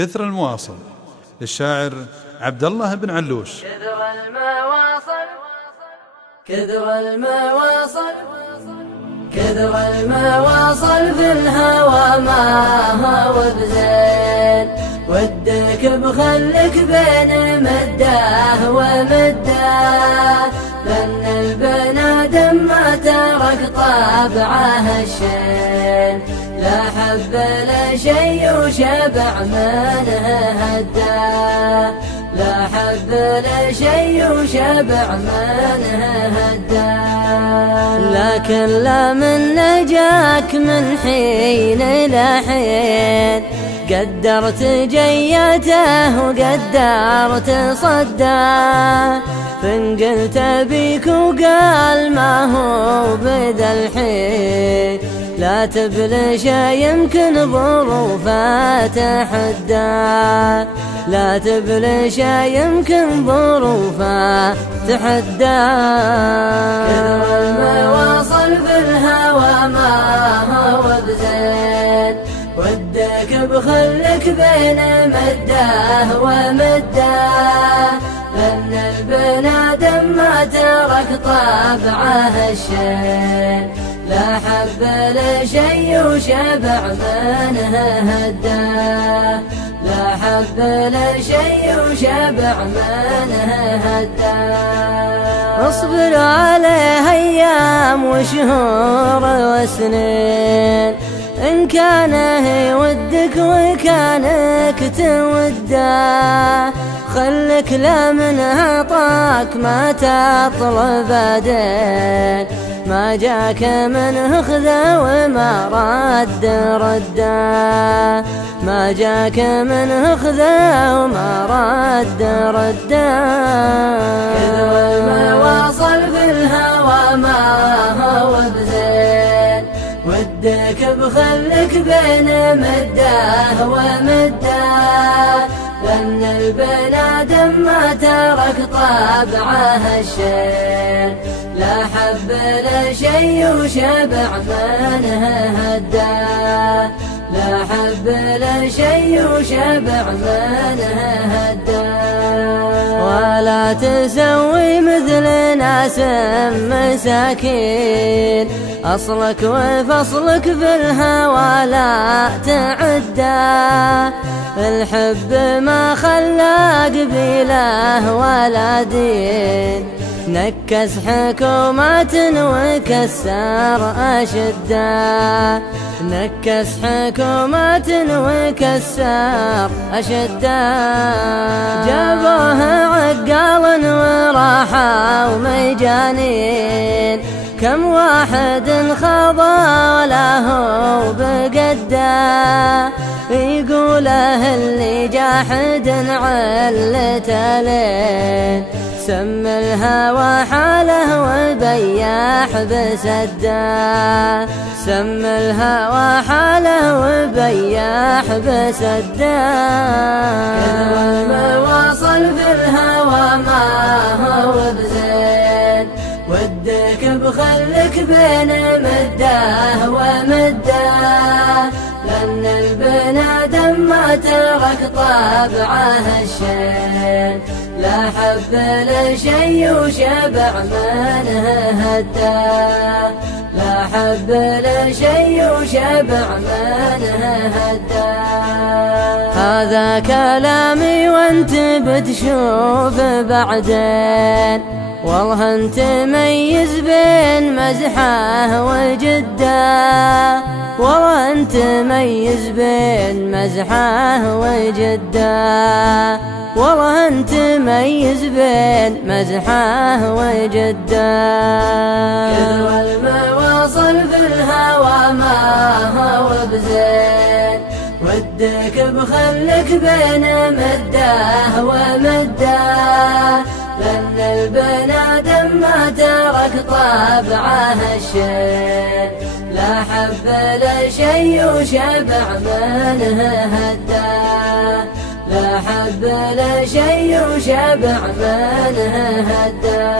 كثر المواصل للشاعر عبد الله بن علوش. كثر المواصل في الهوى ما هو بزين، ودك بخلك بين مده ومده، لأن البنادم ما ترك طبعه الشين، لا حب لا شي وشبع منه هده، لا حب لا شي وشبع منه هده. لكن لا من نجاك من حين إلى حين، قدرت جيته وقدرت صده، فانقلت بيك وقال ما هو بذا الحين، لا تبلش يمكن ظروفه تحده، لا تبلش يمكن ظروفه تحده. كثر المواصل في الهوى ما هو بزين، ودك بخلك بين مده ومده، لأن البنادم ما ترك طبعه الشين، لا حب لا شي وشبع منه هده، لا حب لا شي وشبع منه هده. اصبر عليه ايام وشهور وسنين، إن كان يودك وكانك توده، خلك لا من عطاك ما تطلب دين، ما جاك منه خذه وما رد رده، ما جاك منه خذه وما رد رده. كثر المواصل في الهوى ما هو بزين، ودك بخلك بين مده ومده، لأن البنادم ما ترك طبعه الشين، لا حب لا شي وشبع منه هده، لا حب لا شي وشبع منه هده. ولا تسوي مثل ناس مساكين، أصلك وفصلك في الهوى لا تعده، الحب ما خلى قبيله ولا دين، نكس حكومات وكسر أشده، نكس حكومات وكسر أشده. جابوه عقال وراحوا مجانين، كم واحد خضى له بقده، يقوله اللي جاحد علته لين، سم الهوى حاله وبياح بسده، سم الهوى حاله وبياح بسده. كثر المواصل في الهوى ما هو بزين، ودك بخلك بين مده ومده، لأن البنادم ما ترك طبعه الشين، لا حب لا شي وشبع منه هده، لا حب لا شي وشبع منه هده. هذا كلامي وانت بتشوف بعدين، والله انت ميز بين مزحه وجده، والله انت ميز بين مزحه وجده، والله انت ميز بين مزحه وجده. كثر المواصل في الهوى ما هو بزين، ودك بخلك بين مده ومده، لأن البنادم ما ترك طبعه الشين، لا حب لا شي وشبع منه هده، لا حب لا شي وشبع منه هده.